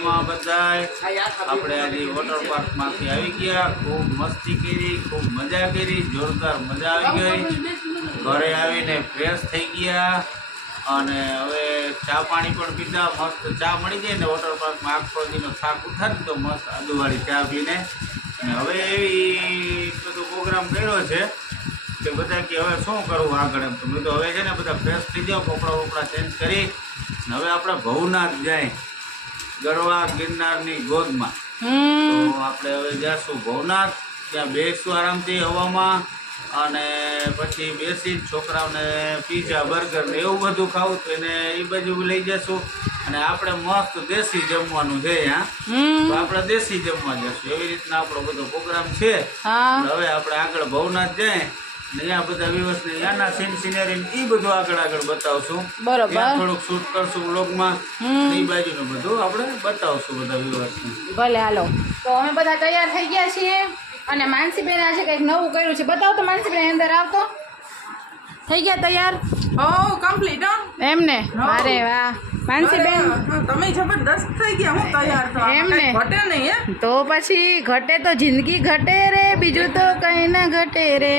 મજામાં બધાય? આપણે આજે વોટર પાર્કમાંથી આવી ગયા, ખૂબ મસ્તી કરી, ખૂબ મજા કરી, જોરદાર મજા આવી ગઈ. ઘરે આવીને ફ્રેશ થઈ ગયા અને હવે ચા પાણી પણ પીધા. મસ્ત ચા મળી જાય ને વોટર પાર્કમાં આખો દીનો થાક ઉઠાડી તો મસ્ત આદુવાળી ચા પીને. અને હવે એવી બધો પ્રોગ્રામ કર્યો છે કે બધા કે હવે શું કરવું આગળ એમ. તો મેં તો હવે છે ને બધા ફ્રેશ થઈ જાઓ, કપડાં ચેન્જ કરી હવે આપણે ભવનાથ જાય ગરવા ગિરનારની ગોદમાં. તો આપણે હવે જઈશું ભવનાથ, ત્યાં બેસશું આરામથી હવામાં અને પછી બેસી છોકરાઓને પીઝા બર્ગર ને એવું બધું ખાવું તો એને એ બાજુ લઈ જશું. અને આપણે મસ્ત દેશી જમવાનું છે ત્યાં, તો આપણે દેશી જમવા જશું. એવી રીતના આપણો બધો પ્રોગ્રામ છે. હવે આપણે આગળ ભવનાથ જાય ત્યાં બધા વ્યવસ ને ત્યાંના સીન સિનેરી એ બધું આગળ બતાવશું. બરોબર, થોડુંક શૂટ કરશું વ્લોગમાં, એ બાજુનું બધું આપણે બતાવશું બધા વ્યવસ ને. ભલે હાલો. તો અમે બધા તૈયાર થઈ ગયા છીએ અને માનસીબેન આજે કંઈક નવું કર્યું છે. બતાવો તો માનસીબેન, અંદર આવતો. થઈ ગયા તૈયાર? કમ્પ્લીટ એમને? અરે વાહ માનસીબેન, તમે જબરદસ્ત થઈ ગયા. હું તૈયાર તો એમને ઘટે નહીં. તો પછી ઘટે તો જિંદગી ઘટે રે, બીજું તો કંઈ ના ઘટે રે.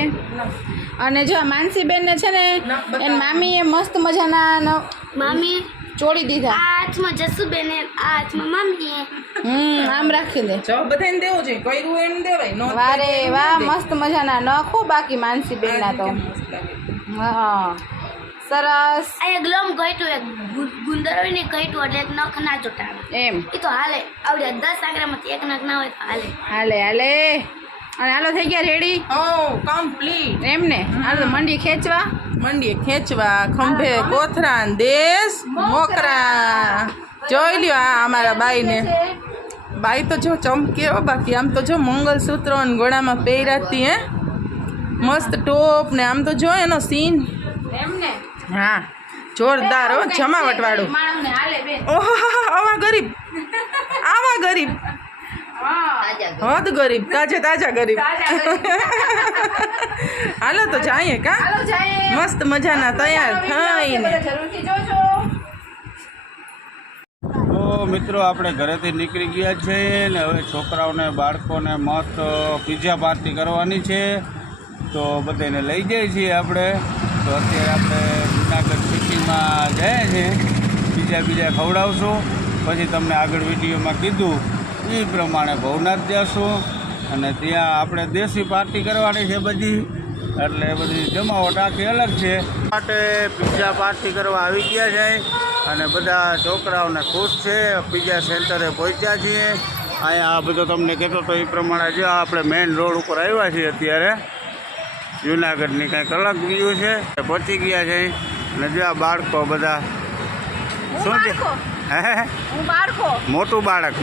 અને જો માનસીબેન ને છે ને એની મામીએ મસ્ત મજાના મામી ચોળી દીધા. આ હાથમાં જસુબેન, આ હાથમાં મામી. આમ રાખી દે. જો બધાને દેવું જોઈએ, કર્યું એમ દેવાય. નો વારે વાહ, મસ્ત મજાના નખો બાકી માનસીબેન ના તો. હા સરસ. અહીંયા ગ્લોમ ઘટ્યું, એક ગુંદર હોય ને ઘટ્યું એટલે એક નખ ના ચોટાડે એમ. એ તો હાલે. આવડે 10 આંકડામાંથી એક નખ ના હોય તો હાલે. હાલે. અને હાલો થઈ ગયા રેડી? કમ્પ્લીટ. એમ ને? હાલો મંડી ખેંચવા. મંડીએ ખેંચવા, ખંભે કોથરા, દેશ મોકરા. જોઈ લ્યો આ અમારા બાઈને. બાઈ તો જો ચમકે હો. બાકી આમ તો જો મંગલસૂત્ર ને ગળામાં પહેરાતી હે, મસ્ત ટોપ ને આમ તો જો એનો સીન. એમ ને? હા જોરદાર હો, જમાવટ વાળું. માણસને હાલે બેન. ઓહો, આવા ગરીબ હદ ગરીબ, તાજા ગરીબ. હાલો તો જઈએ કા. હાલો જાય. મસ્ત મજાના તૈયાર થઈને. જરૂરથી જોજો. તો મિત્રો આપણે ઘરેથી નીકળી ગયા છે ને હવે છોકરાઓને બાળકોને મસ્ત પીઝા પાર્ટી કરવાની છે. તો બધાને લઈ જઈએ છીએ આપણે. તો અત્યારે આપણે જુનાગઢ સિટીમાં જઈએ છીએ, બીજા ખવડાવશું. પછી તમને આગળ વિડીયોમાં કીધું એ પ્રમાણે ભવનાથ જઈશું અને ત્યાં આપણે દેશી પાર્ટી કરવાની છે બધી. એટલે બધી જમાવટ આખી અલગ છે. માટે પીઝા પાર્ટી કરવા આવી ગયા છે અને બધા છોકરાઓને ખુશ છે. પીઝા સેન્ટરે પહોંચ્યા છીએ. અહીંયા આ બધો તમને કહેતો તો એ પ્રમાણે જો આપણે મેઇન રોડ ઉપર આવ્યા છીએ અત્યારે. જુનાગઢની કંઈક અલગ વ્યૂ છે. પહોંચી ગયા છે અને જો આ બાળકો બધા શું છે? હું બાળકો. મોટું બાળક.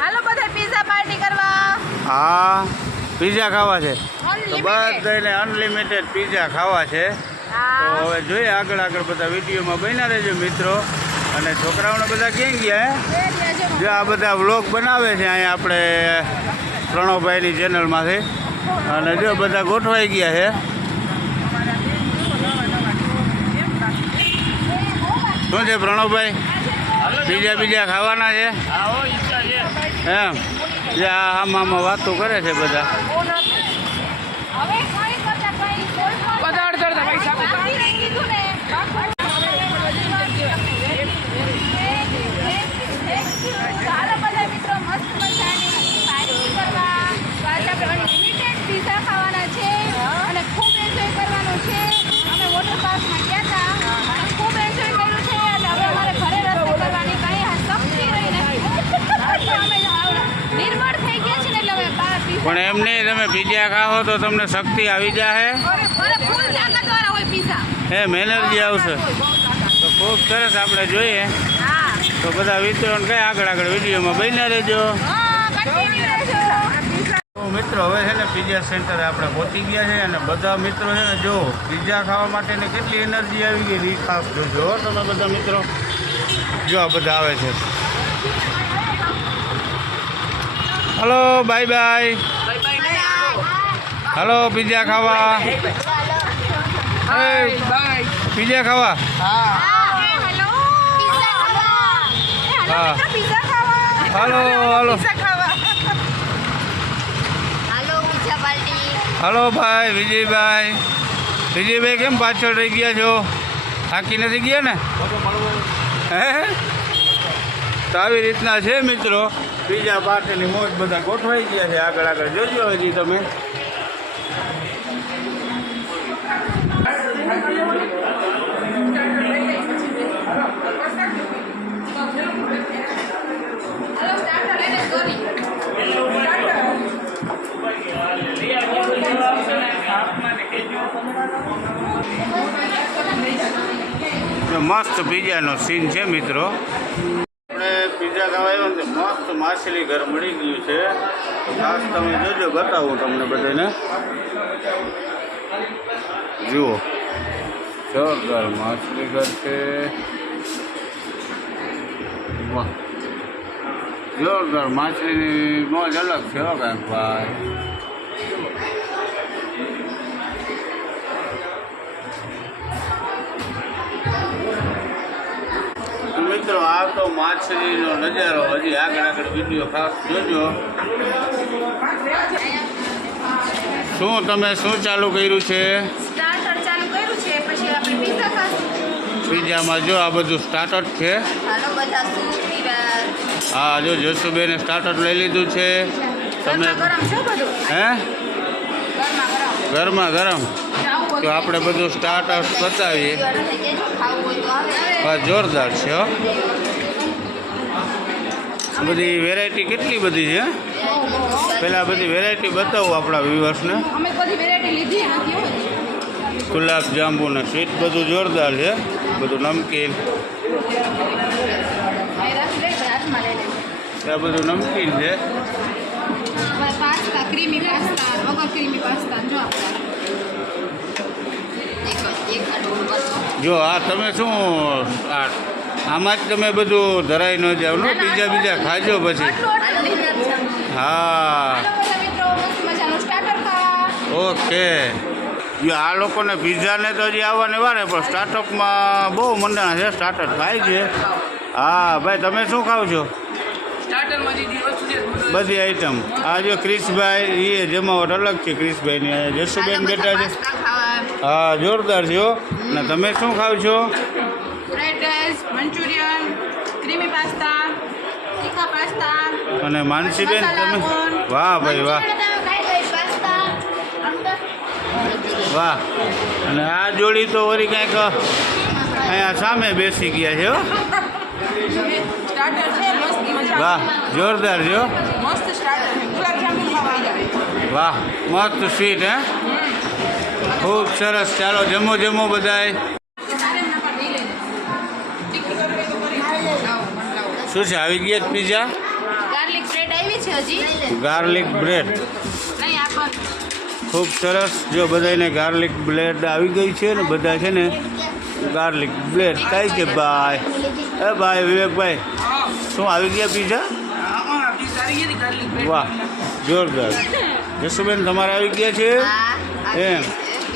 હાલો બધા પીઝા પાર્ટી કરવા. હા, પીઝા ખાવા છે. તો બધાને અનલિમિટેડ પીઝા ખાવા છે. તો હવે જોઈએ આગળ બધા વિડીયોમાં બન્યા રહેજો મિત્રો. અને છોકરાઓને બધા ક્યાં ગયા જો આ બધા વ્લોગ બનાવે છે અહીંયા આપણે પ્રણવભાઈની ચેનલમાંથી. અને જો બધા ગોઠવાઈ ગયા છે. શું છે પ્રણવભાઈ? પીઝા ખાવાના છે એમ? જે આમાં વાતો કરે છે બધા. પીઝા ખાવાના છે અને ખૂબ એન્જોય કરવાનું છે. અમે વોટર પાર્કમાં ગયા હતા, ખૂબ એન્જોય કર્યું છે. અને હવે અમારે ઘરે રસ્તે કરવાની કંઈ શક્તિ રહી નથી. અમે નિર્મળ થઈ ગયા છે ને એટલે હવે પણ એમ નહીં, તમે પીઝા ખાઓ તો તમને શક્તિ આવી જાય. ફૂલ તાકાતવાળા હોય પીઝા. એમ એનર્જી આવશે. તો ખૂબ સરસ. આપણે જોઈએ તો બધા મિત્રોને કઈ આગળ વિડીયોમાં બન્યા રહેજો. મિત્રો હવે છે ને પીઝા સેન્ટર આપણે પહોંચી ગયા છે અને બધા મિત્રો છે ને જો પીઝા ખાવા માટેની કેટલી એનર્જી આવી ગઈ એ ખાસ જોજો તમે બધા મિત્રો. જો આ બધા આવે છે. Hello bye. હલો પીઝા ખાવા. પીઝા ખાવા. હા. મિત્રો પીઝા ખાવા. હાલો હાલો પીઝા ખાવા. હાલો પિઝા પાર્ટી. હાલો ભાઈ વિજયભાઈ. વિજયભાઈ કેમ પાછળ રહી ગયા છો? થાકી નથી ગયા ને? હે તો આવી રીતના છે મિત્રો, બીજા પાર્ટીની મોજ બધા ગોઠવાઈ ગયા છે. આગળ આગળ જોજો હજી તમે. હાલો સ્ટાર્ટર લઈને સોની. મસ્ત પિઝાનો સીન છે મિત્રો. આપણે પિઝા ખાવા આવ્યો ને મસ્ત માછલી ઘર મળી ગયું છે. ખાસ તમે જોજો, બતાવું તમને બધાને. જુઓ જોરદાર માછલી ઘર છે. વાહ, જોરદાર માછલીની મોજ અલગ છે હો કાંઈક ભાઈ. મિત્રો આ તો માછલીનો નજારો. હજી આગળ આગળ વિડીયો ખાસ જોજો. શું તમે શું ચાલુ કર્યું છે? સ્ટાર્ટર ચાલુ કર્યું છે, પછી આપણે પીઝા ખાશું. પિઝામાં જો આ બધું સ્ટાર્ટર છે. હાલો બધા સૂપ પીવા. હા જો જસુબેને સ્ટાર્ટર લઈ લીધું છે. તમે ગરમ છે બધું. હે ગરમા ગરમ. ગરમા ગરમ. તો આપણે બધું સ્ટાર્ટર બતાવીએ. હા જોરદાર છે હો. બધી વેરાયટી કેટલી બધી છે. પહેલાં બધી વેરાયટી બતાવું આપણા વ્યુઅર્સને. અમે બધી વેરાયટી લીધી નથી હો. ગુલાબ જાંબુ ને સ્વીટ બધું જોરદાર છે. બધું નમકીન, હાથમાં લઈ લે. આ બધું નમકીન છે. પાસ્તા, ક્રીમી પાસ્તા, વગર ક્રીમી પાસ્તા જો આપણે. જો આ તમે શું આમાં જ તમે બધું ધરાઈ ન જાવ ને. બીજા બીજા ખાજો પછી. હા મિત્રો મસ્ત મજાનું સ્ટાર્ટર ખાવા. ઓકે. જો આ લોકોને પિઝાને તો હજી આવવાને વારે, પણ સ્ટાર્ટઅપમાં બહુ મંડાણા છે. સ્ટાર્ટર ખાય છે. હા ભાઈ તમે શું ખાવ છો? બધી આઈટમ. આ જો ક્રિશભાઈ, એ જમાવટ અલગ છે ક્રિશભાઈની. જસુબેન બેઠા છે. હા જોરદાર છે હો. ને તમે શું ખાવ છો? Fried rice, Manchurian, creamy pasta, તીખા પાસ્તા. અને માનસીબેન તમે? વાહ ભાઈ વાહ વાહ. અને આ જોડી તો વળી કંઈક અહીંયા સામે બેસી ગયા છે હો. સ્ટાર્ટર છે મસ્ત મજા. વાહ જોરદાર છે હો. મસ્ત સ્ટાર્ટર છે. ગુલાબ જાંબુ ખાવા આવી જાય. વાહ મસ્ત સ્વીટ હે. ખૂબ સરસ. ચાલો જમો જમો બધાય. શું છે આવી ગયા પિઝા? ગાર્લિક બ્રેડ આવી છે હજી. ગાર્લિક બ્રેડ નહીં આપણ. ખૂબ સરસ. જો બધાને ગાર્લિક બ્રેડ આવી ગઈ છે ને. બધા છે ને ગાર્લિક બ્રેડ ખાય છે ભાઈ. એ ભાઈ વિવેકભાઈ શું આવી ગયા પિઝા? વાહ જોરદાર. જસુબેન તમારે આવી ગયા છે એમ?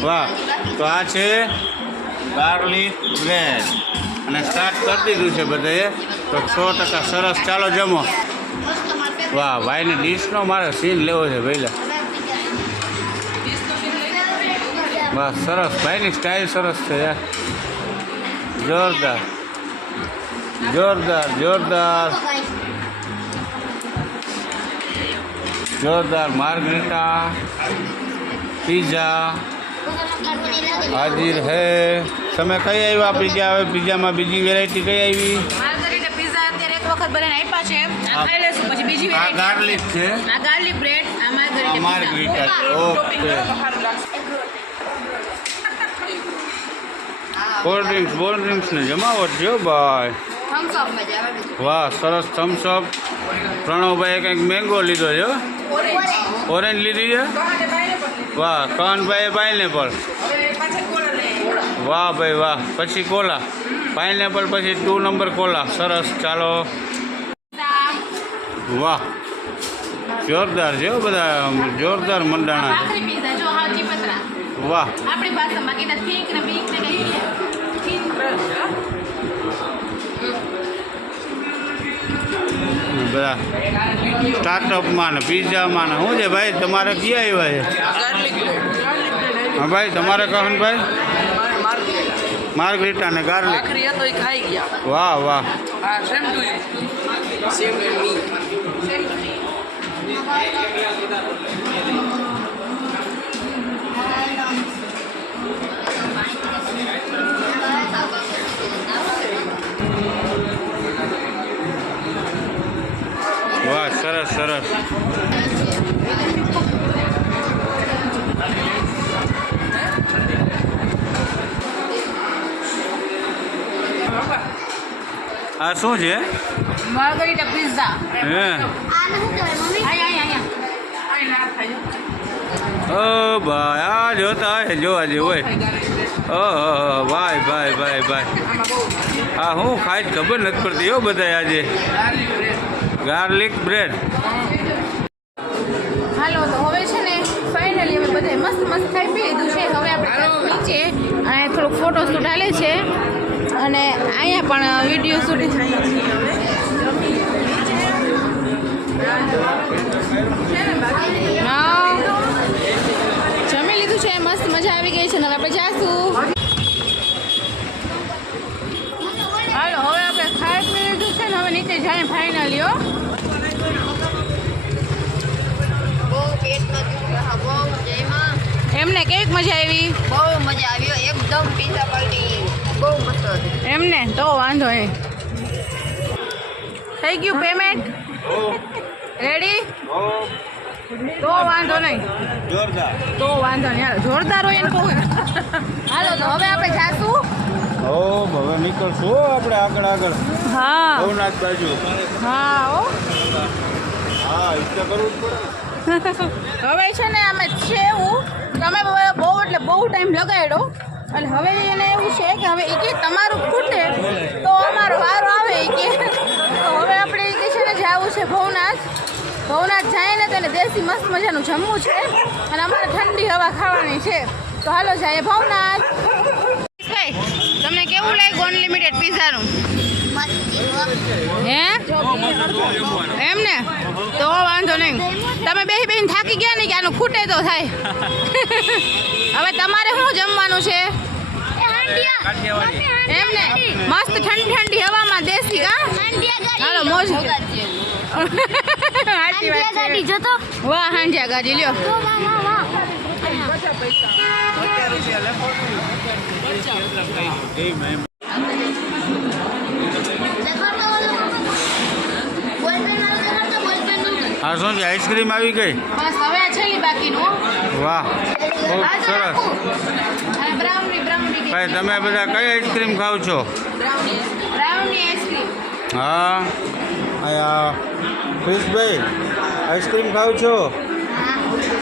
વાહ. તો આ છે ગાર્લિક બ્રેડ અને સ્ટાર્ટ કરી દીધું છે બધાએ. તો 100% સરસ. ચાલો જમો. વાહ ભાઈને ડીશનો મારે સીન લેવો છે પહેલાં. વાહ સરસ. ભાઈની સ્ટાઇલ સરસ છે યાર. જોરદાર જોરદાર જોરદાર જોરદાર. માર્ગરેટા પિઝા હાજર હે. તમે કઈ આવ્યા પિઝા? હવે પિઝામાં બીજી વેરાયટી કઈ આવી? માર્ગરીટા પિઝા અત્યારે એક વખત બનાવીને આપ્યા છે. આ ખાઈ લેશું પછી બીજી આ વેરાયટી. ગાર્લિક છે. આ ગાર્લિક બ્રેડ, આ Margherita Margherita. Okay. Cold drinks ને જમાવટ જો ભાઈ. થમ્સ અપ મજા આવે. વાહ સરસ. થમ્સઅપ. પ્રણવભાઈએ કંઈક મેંગો લીધો છે. ઓરેન્જ લીધી છે. વાહ કનભાઈએ પાઇનેપલ. વાહ ભાઈ વાહ. પછી કોલા. પાઇનેપલ પછી 2 નંબર કોલા. સરસ. ચાલો. વાહ જોરદાર છે હો. બધા જોરદાર મંડાણા છે. ભાખરી પિઝા જો હાજી પતરા. વાહ આપણી ભાષામાં કીધા થીક ને બીક ને કહીએ. બધા સ્ટાર્ટઅપમાં ને પિઝામાં ને શું છે ભાઈ તમારે ક્યાં આવ્યા છે હા ભાઈ તમારે કહો ને ભાઈ માર્ગરીટા ને ગાર્લિક વાહ વાહ વાહ સરસ સરસ આ શું છે માર્ગરીટા પિઝા હે આને શું કહેવાય મમ્મી ઓ ભાઈ આ જોતા હોય જોવા જેવું હોય ઓહો ભાઈ ભાઈ ભાઈ ભાઈ હા હું ખાઈ જ ખબર નથી પડતી હો બધા આજે ગાર્લિક બ્રેડ હાલો તો હવે છે ને ફાઇનલી અમે બધે મસ્ત મસ્ત ખાઈ પી લીધું છે હવે આપણે નીચે અને થોડુંક ફોટો શૂટ હાલે છે અને અહીંયા પણ વિડીયો શૂટ જમી લીધું છે મસ્ત મજા આવી ગઈ છે ને હવે આપણે જાશું હાલો હવે આપણે ખાઈ પી લીધું છે ને હવે નીચે જાય ફાઇનલી હો એમને કેવી મજા આવી બહુ મજા આવી એકદમ પીઝા પાર્ટી બહુ મસ્ત હતી એમને તો વાંધો નહીં થઈ ગયું પેમેન્ટ રેડી તો વાંધો નહીં જોરદાર તો વાંધો નહીં હાલો જોરદાર હોય એને કહું હાલો તો હવે આપણે જાશું ઓ હવે નીકળશું હો આપણે આગળ આગળ હા ભવનાથ બાજુ હા ઓ હા ઈચ્છા કરવું જ પડે હવે છે ને અમે છે એવું તમે બહુ એટલે બહુ ટાઈમ લગાડ્યો અને હવે એને એવું છે કે હવે એ કે તમારું ખૂટે તો અમારો વારો આવે એ કે તો હવે આપણે એ કે છે ને જવું છે ભવનાથ જાય ને તો એને દેશી મસ્ત મજાનું જમવું છે અને અમારે ઠંડી હવા ખાવાની છે તો હાલો જાય ભવનાથ ભાઈ તમને કેવું લાગ્યું અનલિમિટેડ પિઝાનું હે એમ ને તો વાંધો નહીં તમે બેન થાકી ગયા ને કે આનું ખૂટે તો થાય હવે તમારે શું જમવાનું છે એમ ને મસ્ત ઠંડી ઠંડી હવામાં દેશી કા હાલો મોજ સાચી વાત ગાડી છે જતો વાહ હાંજ્યા ગાડી લ્યો હા શું છે આઈસ્ક્રીમ આવી ગઈ બસ હવે આ છેલ્લી બાકીનું વાહ ખૂબ સરસ અને બ્રાઉની ભાઈ તમે બધા કઈ આઈસ્ક્રીમ ખાવ છો બ્રાઉની આઈસ્ક્રીમ હા અહીંયા ક્રિશભાઈ આઈસ્ક્રીમ ખાવ છો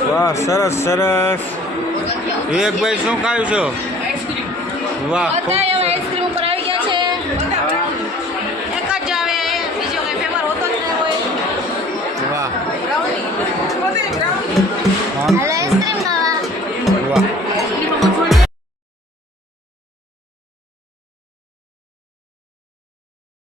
વાહ સરસ સરસ વિવેકભાઈ શું ખાવ છો વાહ બધા એવા આઈસ્ક્રીમ ઉપર આવી ગયા છે એક જ આવે બીજો કઈ ફેવર હોતો જ નહીં હોય વાહ બ્રાઉની આઈસ્ક્રીમ ખાવા વાહ